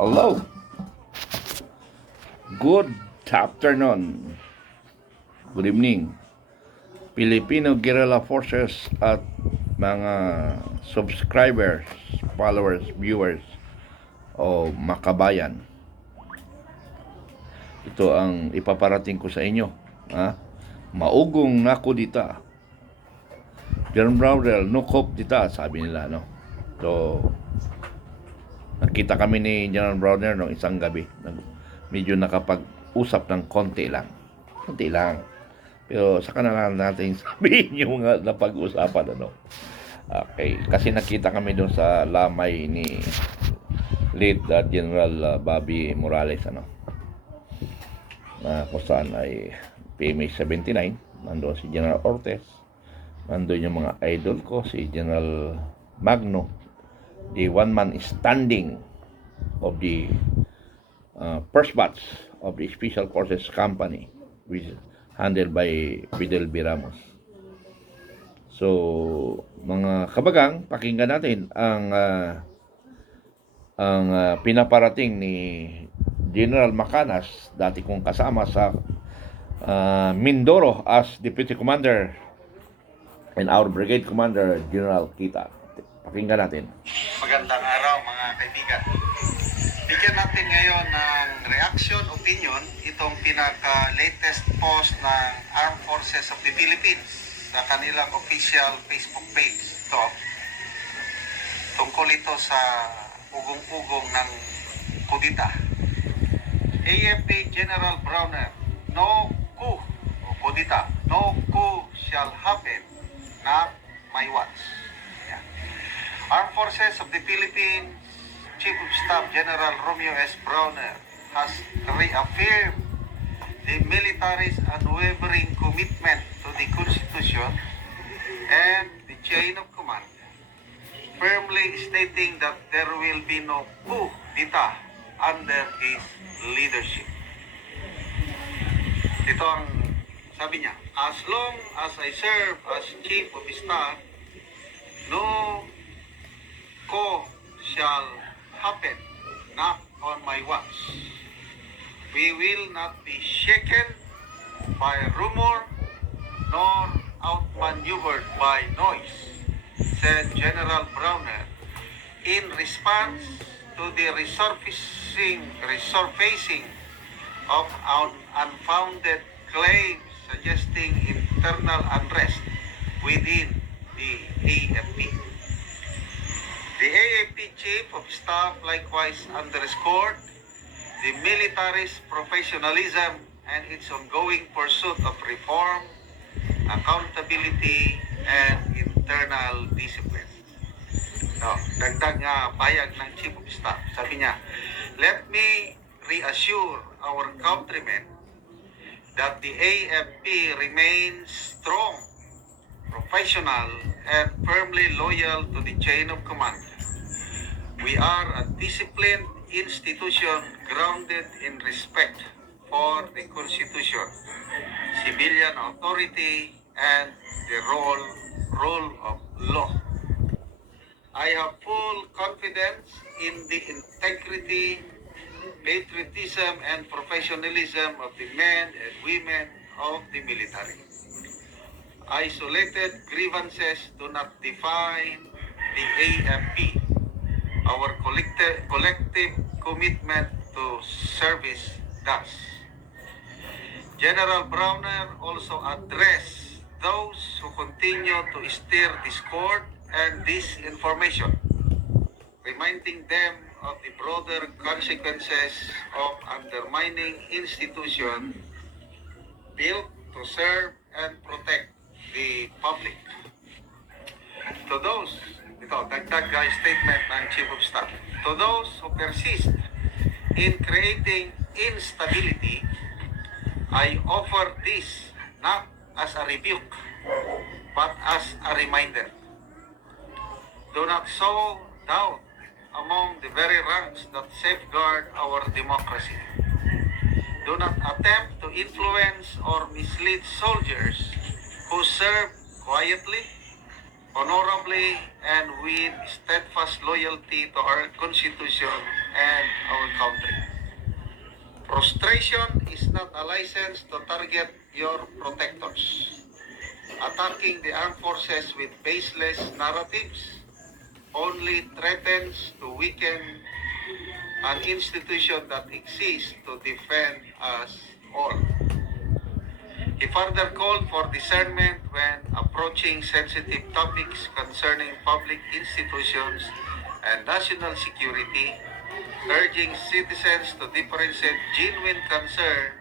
Hello. Good afternoon. Good evening. Filipino Guerrilla Forces at mga subscribers, followers, viewers o makabayan. Ito ang ipaparating ko sa inyo. Maugong nako dita. Jerome Browder, no hope dita, sabi nila, no? So, nakita kami ni General Browder no isang gabi. Medyo nakapag-usap ng konti lang. Konti lang. Pero saka na lang natin sabihin yung napag-usapan, ano. Okay. Kasi nakita kami doon sa lamay ni late General Bobby Morales, ano. Na kung saan ay PMA 79. Nandoon si General Ortiz. Nandoon yung mga idol ko, si General Magno, the one-man standing of the first batch of the Special Forces Company, which is handled by Fidel B. Ramos. So, mga kabagang, pakinggan natin ang pinaparating ni General Macanas, dati kong kasama sa Mindoro as Deputy Commander, and our Brigade Commander, General Kita. Pakinggan natin. Magandang araw mga kaibigan. Bigyan natin ngayon ng reaction, opinion, itong pinaka-latest post ng Armed Forces of the Philippines sa kanilang official Facebook page. Ito, tungkol ito sa ugong-ugong ng kudita. AFP General Browner, no coup o kudita, no coup shall happen, not my watch. Yeah. Armed Forces of the Philippines Chief of Staff General Romeo S. Browner has reaffirmed the military's unwavering commitment to the Constitution and the chain of command, firmly stating that there will be no coup d'etat under his leadership. Ito ang sabi niya, as long as I serve as Chief of Staff, no coup shall happen, not on my watch. We will not be shaken by rumor nor outmaneuvered by noise, said General Browner in response to the resurfacing of unfounded claims suggesting internal unrest within the AFP. The AFP Chief of Staff likewise underscored the military's professionalism and its ongoing pursuit of reform, accountability, and internal discipline. No, dagdag nga payag ng Chief of Staff. Sabi niya, let me reassure our countrymen that the AFP remains strong, professional, and firmly loyal to the chain of command. We are a disciplined institution grounded in respect for the Constitution, civilian authority, and the rule of law. I have full confidence in the integrity, patriotism, and professionalism of the men and women of the military. Isolated grievances do not define the AFP. Our collective commitment to service does. General Browner also addressed those who continue to stir discord and disinformation, reminding them of the broader consequences of undermining institutions built to serve and protect the public. To those, ito, dagdag statement ng Chief of Staff. To those who persist in creating instability, I offer this not as a rebuke, but as a reminder. Do not sow doubt among the very ranks that safeguard our democracy. Do not attempt to influence or mislead soldiers who serve quietly, honorably and with steadfast loyalty to our Constitution and our country. Prostration is not a license to target your protectors. Attacking the armed forces with baseless narratives only threatens to weaken an institution that exists to defend us all. He further called for discernment when approaching sensitive topics concerning public institutions and national security, urging citizens to differentiate genuine concern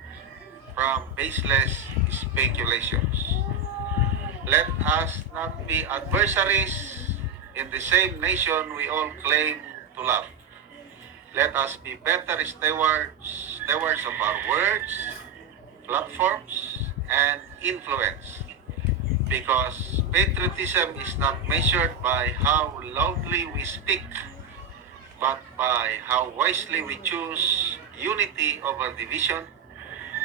from baseless speculations. Let us not be adversaries in the same nation we all claim to love. Let us be better stewards of our words, platforms, and influence. Because patriotism is not measured by how loudly we speak, but by how wisely we choose unity over division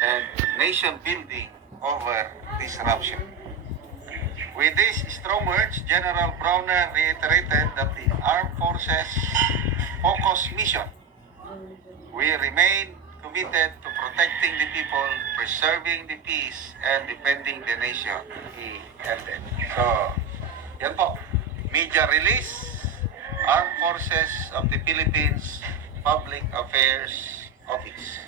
and nation building over disruption. With these strong words, General Browner reiterated that the armed forces focus mission. We remain committed to protecting the people, preserving the peace, and defending the nation. He ended. So, yan po. Media release, Armed Forces of the Philippines Public Affairs Office.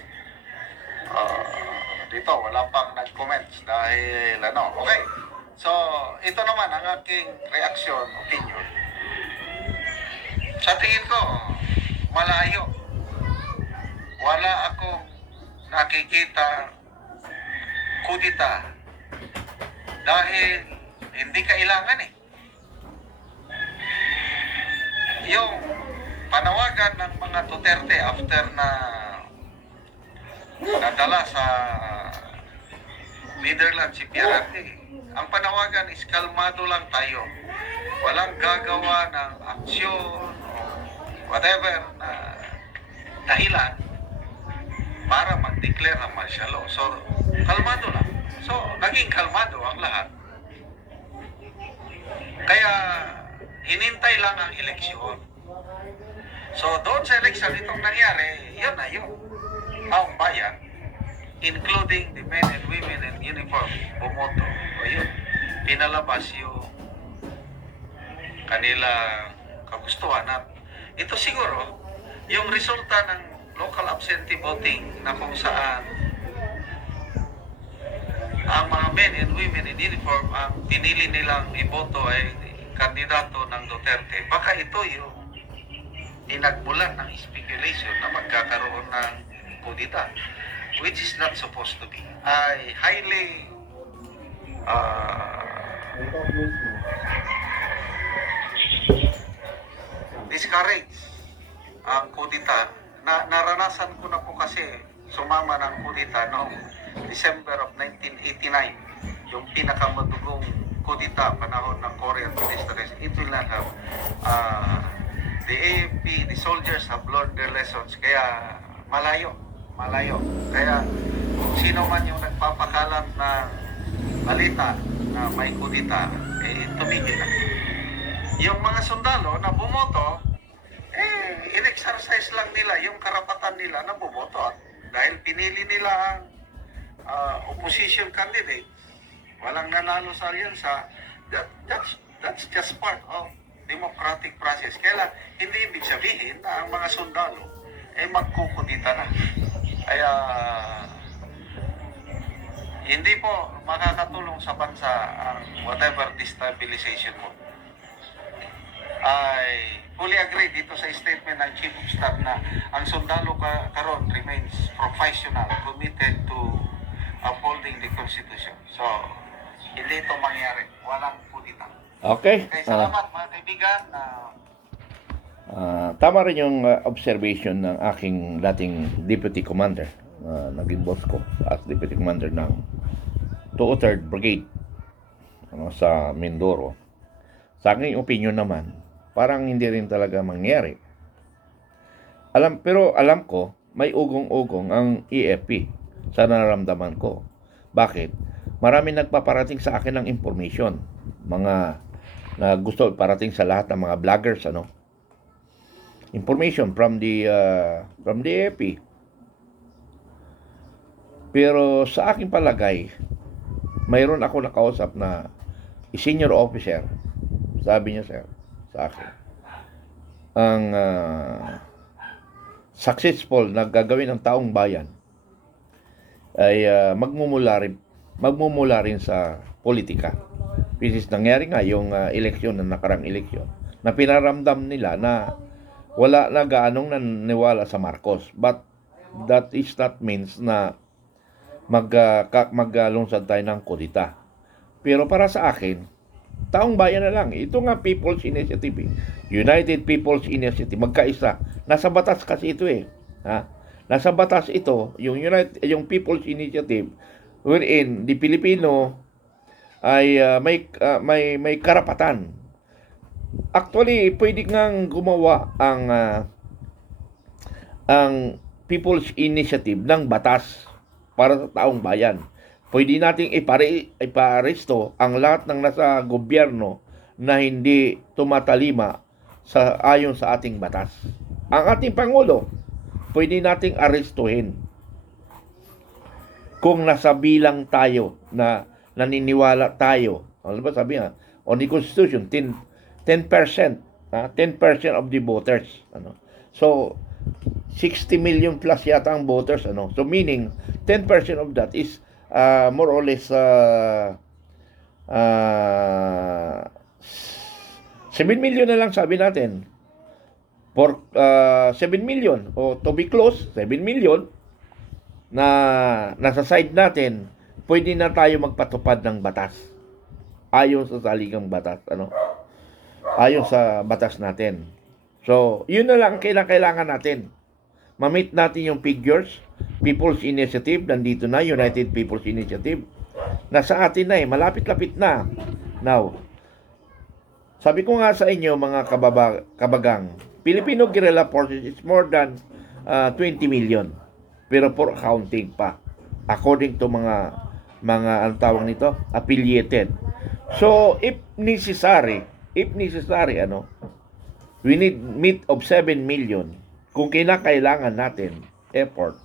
Dito, wala pang nag-comments dahil okay. So, ito naman ang aking reaction, opinion. Sa tingin ko, malayo. Wala akong nakikita kudita dahil hindi kailangan Yung panawagan ng mga Duterte after na nadala sa Netherlands si PRRD, ang panawagan is kalmado lang tayo. Walang gagawa ng aksyon o whatever na dahilan para mag-declare ng martial law. So, kalmado lang. So, naging kalmado ang lahat. Kaya, hinintay lang ang eleksyon. So, doon sa eleksyon itong nangyari, yun na yun. Taong bayan, including the men and women in uniform, bumoto. O yun, pinalabas yung kanilang kagustuhan. At ito siguro, yung resulta ng local absentee voting na kung saan ang mga men and women in uniform ang pinili nilang iboto ay kandidato ng Duterte. Baka ito yung inagmulan ng speculation na magkakaroon ng kudita, which is not supposed to be. I highly discourage ang kudita. Naranasan ko na po kasi sumama ng kudita noong December of 1989, yung pinakamadugong kudita panahon ng Korean Ministries. It will not have the AFP, the soldiers have learned their lessons. Kaya malayo. Kaya kung sino man yung nagpapakalat ng balita na may kudita, tumigil na. Yung mga sundalo na bumoto, in-exercise lang nila yung karapatan nila na bumoto. Dahil pinili nila ang opposition candidate, walang nanalo sa alyansa, that's just part of democratic process. Kaya hindi ibig sabihin na ang mga sundalo magkukudita na. Kaya hindi po makakatulong sa bansa ang whatever destabilization mo. I fully agree dito sa statement ng Chief of Staff na ang sundalo karon remains professional, committed to upholding the Constitution. So, hindi ito mangyari. Walang kudita. Okay. Okay, salamat mga kaibigan. Tama rin yung observation ng aking dating Deputy Commander. Naging boss ko as Deputy Commander ng 203rd Brigade sa Mindoro. Sa aking opinion naman, parang hindi rin talaga mangyari. Pero alam ko, may ugong-ugong ang EFP sa nararamdaman ko. Bakit? Marami nagpaparating sa akin ng information. Mga na gusto parating sa lahat ng mga vloggers, ano. Information from the AP. Pero sa aking palagay, mayroon ako nakausap na senior officer. Sabi niya, sir, sa akin, ang successful na gagawin ng taong bayan ay magmumula rin sa politika. Which is nangyari nga yung eleksyon na nakarang eleksyon na pinaramdam nila na wala na gaanong naniniwala sa Marcos. But that is not means na maglungsad tayo ng kudita. Pero para sa akin, taong bayan na lang. Ito nga People's Initiative. United People's Initiative. Magkaisa. Nasa batas kasi ito eh. Ha? Nasa batas ito, yung People's Initiative, wherein the Pilipino ay may karapatan. Actually, pwede ngang gumawa ang People's Initiative ng batas para sa taong bayan. Pwede nating iparesto ang lahat ng nasa gobyerno na hindi tumatalima ayon sa ating batas. Ang ating Pangulo, pwede nating arestuhin kung nasa bilang tayo na naniniwala tayo. Ano ba sabi nga? On the Constitution, 10% of the voters. Ano? So, 60 million plus yata ang voters. Ano? So, meaning, 10% of that is more or less 7 million na lang sabi natin. For 7 million, o to be close, 7 million na nasa side natin, pwede na tayo magpatupad ng batas. Ayon sa saligang batas, ano? Ayon sa batas natin. So, yun na lang kailangan natin. Ma-meet natin yung figures. People's Initiative, nandito na, United People's Initiative. Nasa atin na malapit-lapit na. Now, sabi ko nga sa inyo, mga kabagang, Filipino guerrilla forces is more than 20 million. Pero for accounting pa. According to mga ang tawag nito, affiliated. So, if necessary, we need meet of 7 million. Kung kinakailangan natin effort,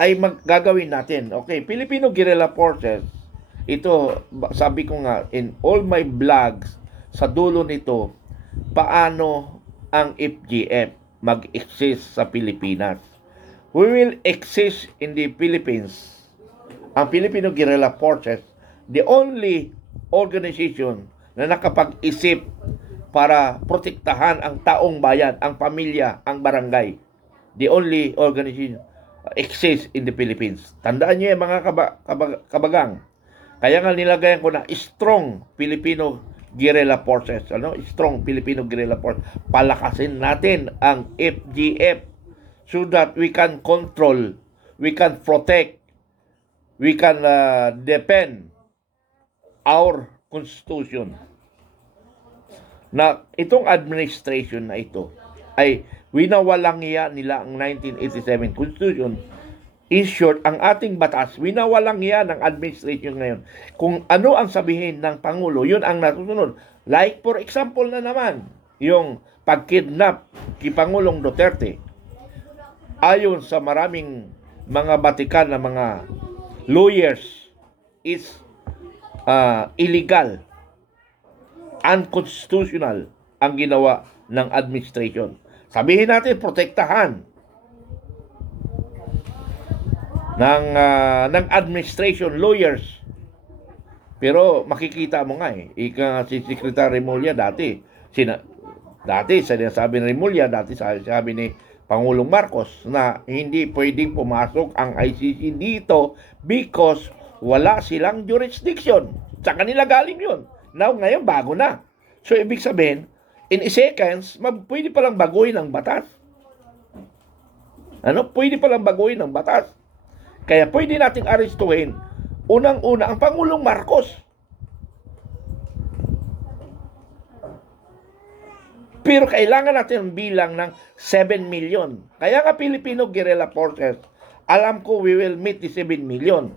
ay gagawin natin. Okay, Filipino guerrilla forces, ito, sabi ko nga, in all my vlogs, sa dulo nito, paano ang FGF mag-exist sa Pilipinas. We will exist in the Philippines. Ang Filipino Guerrilla Forces, the only organization na nakapag-isip para protektahan ang taong bayan, ang pamilya, ang barangay. The only organization exists in the Philippines. Tandaan niyo yung mga kabagang. Kaya nga nilagayan ko na strong Filipino Guerrilla Forces, strong Filipino Guerrilla Forces. Palakasin natin ang FGF so that we can control, we can protect, we can defend our Constitution. Na itong administration na ito ay winawalang nila ang 1987 Constitution. In short, ang ating batas, winawalang ng administration ngayon. Kung ano ang sabihin ng Pangulo, yun ang nasusunod. Like for example na naman, yung pagkidnap kay Pangulong Duterte. Ayon sa maraming mga batikan na mga lawyers, is illegal, unconstitutional ang ginawa ng administration. Sabihin natin, protektahan ng administration, lawyers. Pero makikita mo nga si Secretary Remulla dati sinasabi ni Remulla, dati sabi ni Pangulong Marcos na hindi pwedeng pumasok ang ICC dito because wala silang jurisdiction. Sa kanila galing yun. Now, ngayon, bago na. So, ibig sabihin, in seconds, pwede palang baguhin ang batas. Pwede palang baguhin ang batas. Kaya pwede nating arestuhin, unang-una, ang Pangulong Marcos. Pero kailangan natin ang bilang ng 7 million. Kaya nga Filipino Guerrilla Forces, alam ko we will meet the 7 million.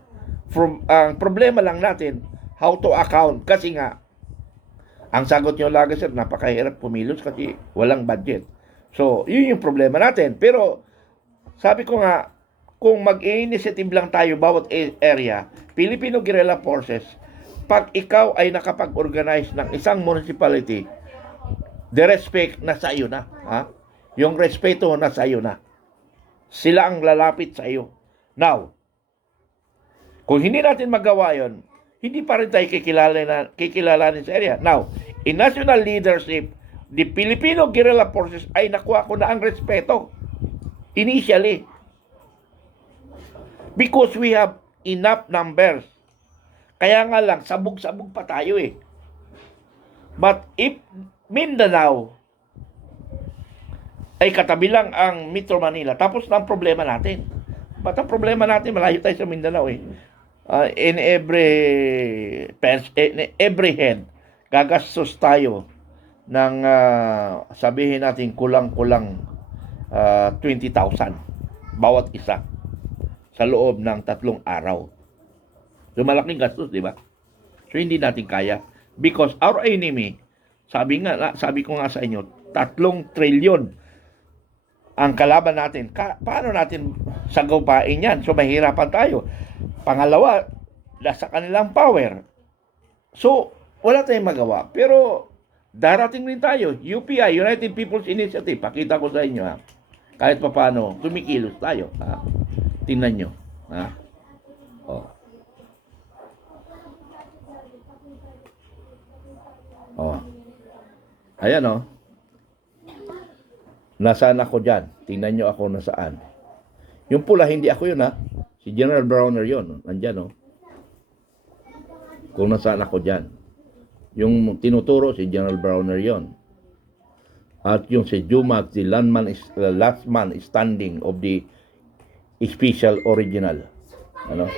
Ang problema lang natin, how to account. Kasi nga, Ang sagot nyo lagi, sir, napakahirap pumilos kasi walang budget. So, yun yung problema natin. Pero, sabi ko nga, kung mag-initiative lang tayo bawat area, Filipino Guerrilla Forces, pag ikaw ay nakapag-organize ng isang municipality, the respect na sa iyo na. Ha? Yung respeto na sa iyo na. Sila ang lalapit sa iyo. Now, kung hindi natin magawa yon, hindi pa rin tayo kikilalanin sa area. Now, in national leadership, the Filipino Guerrilla Forces ay nakuha ko na ang respeto. Initially. Because we have enough numbers. Kaya nga lang, sabog-sabog pa tayo eh. But if Mindanao ay katabi lang ang Metro Manila, tapos na ang problema natin. But ang problema natin, malayo tayo sa Mindanao eh. In every head, gagastos tayo ng sabihin natin kulang-kulang 20,000 bawat isa sa loob ng 3 araw. So malaking gastos, di ba? So hindi natin kaya because our enemy, sabi ko nga sa inyo, 3 trilyon ang kalaban natin. Paano natin sagupain yan? So mahirapan tayo. Pangalawa, nasa kanilang power. So wala tayong magawa. Pero darating rin tayo. UPI, United People's Initiative. Pakita ko sa inyo ha. Kahit pa paano, tumikilos tayo. Ha? Tingnan nyo. Ha? Oh. Oh. Ayan oh. Nasaan ako dyan? Tingnan nyo ako nasaan. Yung pula, hindi ako yun ha. Si General Browner yun. Nandyan oh. Kung nasaan ako dyan. Yung tinuturo si General Browner yon. At yung si Jumac, the last man standing of the special original. Ano?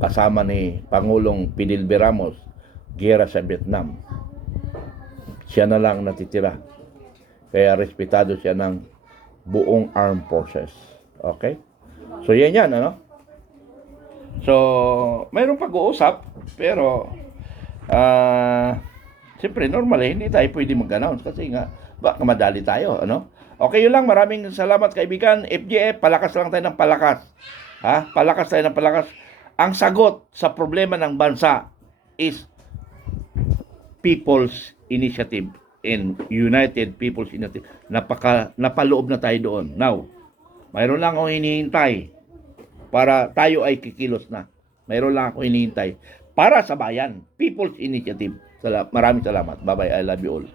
Kasama ni Pangulong Pidilbe Ramos, giyera sa Vietnam. Siya na lang natitira. Kaya respetado siya ng buong armed forces. Okay? So yan, ano? So, mayroong pag-uusap, pero siyempre, normally, hindi tayo pwede mag-announce kasi nga, baka madali tayo, ano? Okay, yun lang. Maraming salamat, kaibigan. FGF, palakas lang tayo ng palakas. Ha? Palakas tayo ng palakas. Ang sagot sa problema ng bansa is People's Initiative and United People's Initiative. Napaloob na tayo doon. Now, mayroon lang akong hinihintay para tayo ay kikilos na. Mayroon lang akong hinihintay para sa bayan. People's Initiative. Maraming salamat. Bye-bye. I love you all.